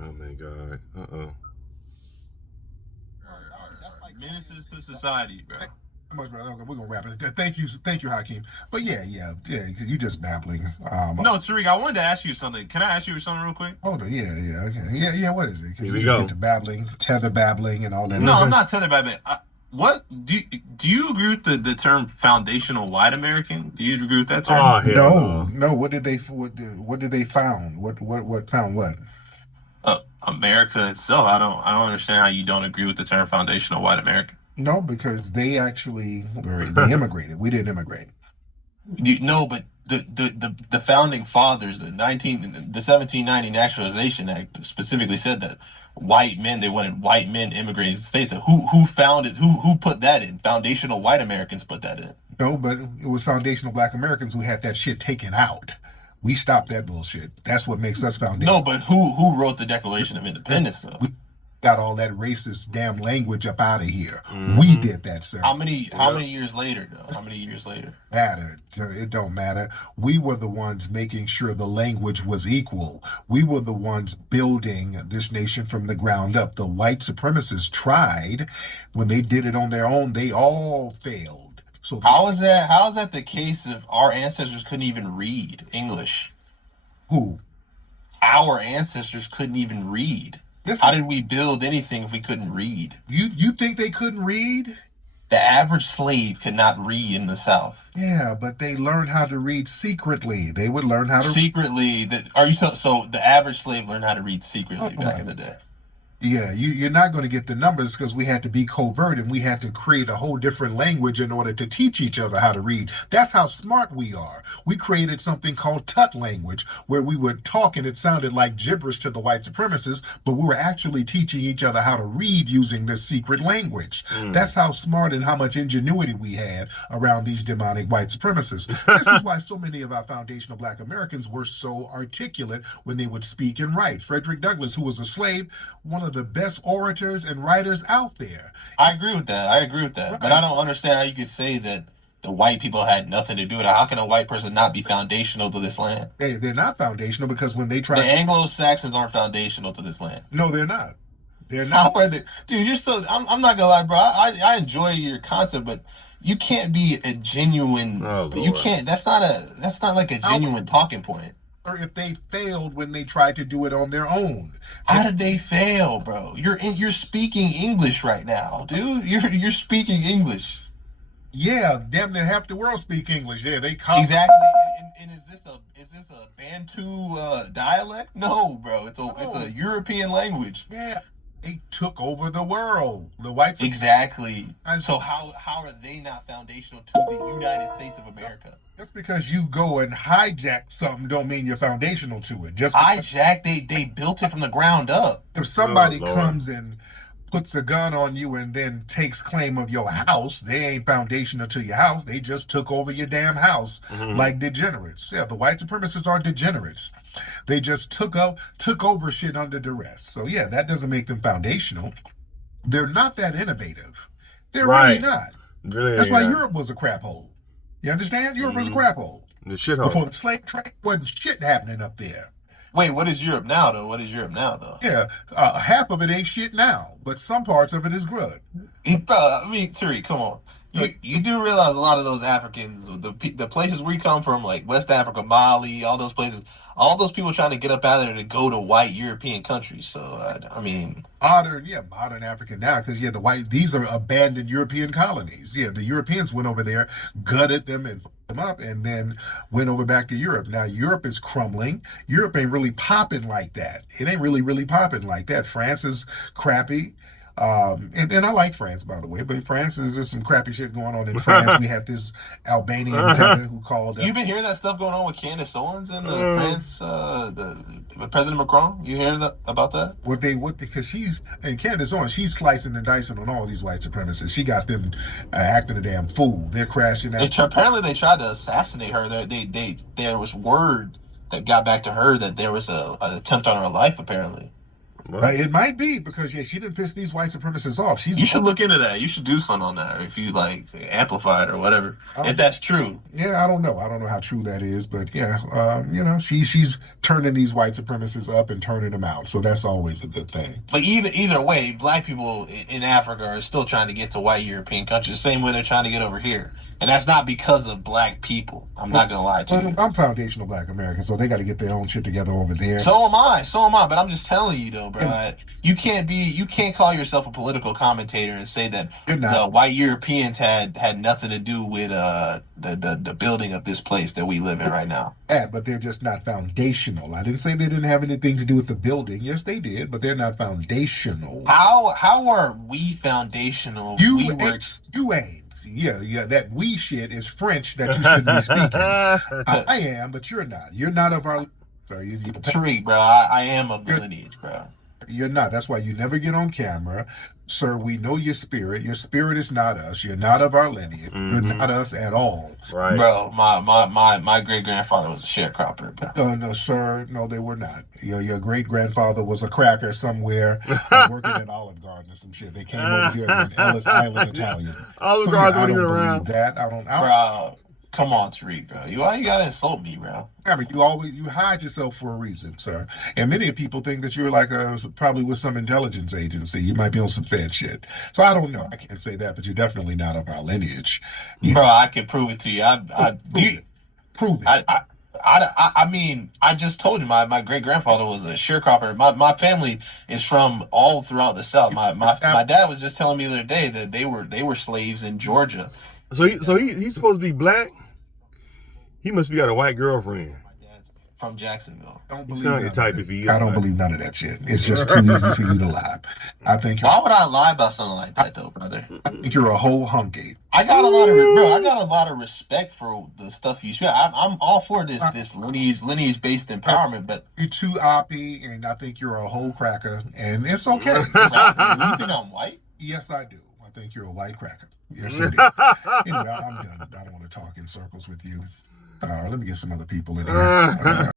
Oh my God. Uh-oh. All right. Menaces to society, bro. Much, brother. Okay, we're gonna wrap it. Thank you, Hakeem. But yeah. You just babbling. No, Tariq, I wanted to ask you something. Can I ask you something real quick? Hold on. Yeah. Okay. Yeah. What is it? Because Here you we just go. get to babbling, tether babbling, and all that. No, I'm not telling about it. What do you agree with the term foundational white American? Do you agree with that term? Oh, hell No, no. no. What did they found? What found what? America itself. I don't understand how you don't agree with the term foundational white American. No, because they immigrated. We didn't immigrate. No, but the founding fathers, the 1790 Naturalization Act specifically said that white men, they wanted white men immigrating to the states. Who founded who put that in? Foundational white Americans put that in. No, but it was foundational Black Americans who had that shit taken out. We stopped that bullshit. That's what makes us No, foundational. but who wrote the Declaration of Independence though? We got all that racist damn language up out of here. Mm-hmm. We did that, sir. How many years later though? How many years later? Matter. It don't matter. We were the ones making sure the language was equal. We were the ones building this nation from the ground up. The white supremacists tried. When they did it on their own, they all failed. So How is that the case if our ancestors couldn't even read English? who? Our ancestors couldn't even read. How did we build anything if we couldn't read? You think they couldn't read? The average slave could not read in the South. Yeah, but they learned how to read secretly. They would learn how to secretly. So the average slave learned how to read secretly back in the day. Yeah, you're not going to get the numbers because we had to be covert and we had to create a whole different language in order to teach each other how to read. That's how smart we are. We created something called Tut language where we would talk and it sounded like gibberish to the white supremacists, but we were actually teaching each other how to read using this secret language. That's how smart and how much ingenuity we had around these demonic white supremacists. This is why so many of our foundational Black Americans were so articulate when they would speak and write. Frederick Douglass, who was a slave, one of the best orators and writers out there. I agree with that. Right. But I don't understand how you could say that the white people had nothing to do with it. How can a white person not be foundational to this land? They're not foundational because when they try... The Anglo-Saxons aren't foundational to this land. No, they're not. They're not. How are they? Dude, you're so... I'm not gonna lie, bro. I enjoy your content, but you can't be a genuine... you can't... That's not like a genuine talking point. Or if they failed when they tried to do it on their own. How did they fail, bro? You're speaking English right now, dude. You're speaking English. Yeah, damn near half the world speak English. Yeah, they exactly. And is this a Bantu dialect? No, bro. It's a European language. Yeah. They took over the world. The whites. Exactly. So how are they not foundational to the United States of America? Just because you go and hijack something don't mean you're foundational to it. Just hijack, they built it from the ground up. If somebody comes and puts a gun on you and then takes claim of your house, they ain't foundational to your house. They just took over your damn house like degenerates. Yeah, the white supremacists are degenerates. They just took over shit under duress. So yeah, that doesn't make them foundational. They're not that innovative. They're really not. Really, that's why Europe was a crap hole. You understand? Europe was a crap hole. The shit hole. Before the slave trade, wasn't shit happening up there. Wait, what is Europe now, though? Yeah, half of it ain't shit now, but some parts of it is good. I mean, Tariq, come on. You do realize a lot of those Africans, the places we come from, like West Africa, Mali, all those places, all those people trying to get up out of there to go to white European countries. So, I mean... Modern African now, because, these are abandoned European colonies. Yeah, the Europeans went over there, gutted them and fucked them up, and then went over back to Europe. Now, Europe is crumbling. Europe ain't really popping like that. It ain't really popping like that. France is crappy. And I like France, by the way, but France is some crappy shit going on in France. We had this Albanian tenor who called... You've been hearing that stuff going on with Candace Owens and France, the President Macron? You hear about that? Because Candace Owens, she's slicing and dicing on all these white supremacists. She got them acting a damn fool. They're crashing out. Apparently they tried to assassinate her. There was word that got back to her that there was an attempt on her life, apparently. Well, It might be because she didn't piss these white supremacists off. She's You should look into that. You should do something on that if you like amplify it or whatever. If that's true. Yeah, I don't know. I don't know how true that is, but yeah, she's turning these white supremacists up and turning them out. So that's always a good thing. But either way, black people in Africa are still trying to get to white European countries, the same way they're trying to get over here. And that's not because of black people. I'm not gonna lie to you. I'm foundational black American, so they got to get their own shit together over there. So am I. But I'm just telling you though, bro. You can't call yourself a political commentator and say that the white Europeans had nothing to do with the building of this place that we live in right now. Yeah, but they're just not foundational. I didn't say they didn't have anything to do with the building. Yes, they did, but they're not foundational. How are we foundational? You ain't. Yeah, that we shit is French that you shouldn't be speaking. I am, but you're not. You're not of our. Sorry, Tariq, bro. I am of the lineage, bro. You're not. That's why you never get on camera. Sir, we know your spirit. Your spirit is not us. You're not of our lineage. You're not us at all. Right. Bro, my great-grandfather was a sharecropper, bro. No, sir. No, they were not. Your great-grandfather was a cracker somewhere working at Olive Garden or some shit. They came over here as an Ellis Island Italian. Olive Garden I don't believe around. That. I don't. Bro, come on, Tariq, bro. Why you gotta insult me, bro? You hide yourself for a reason, sir. And many people think that you're like probably with some intelligence agency. You might be on some Fed shit. So I don't know. I can't say that, but you're definitely not of our lineage. Bro, I can prove it to you. Prove it. I mean, I just told you my great grandfather was a sharecropper. My family is from all throughout the South. My dad was just telling me the other day that they were slaves in Georgia. So he's supposed to be black. He must be got a white girlfriend. My dad's from Jacksonville. Don't believe your type if he I don't believe none of that shit. It's just too easy for you to lie. I think. Why would I lie about something like that, though, brother? I think you're a whole hunky. I got a lot of respect for the stuff you speak. I'm all for this lineage based empowerment, but you're too oppy, and I think you're a whole cracker, and it's okay. You think I'm white? Yes, I do. I think you're a white cracker. Yes, indeed. Anyway, I'm done. I don't want to talk in circles with you. Let me get some other people in here.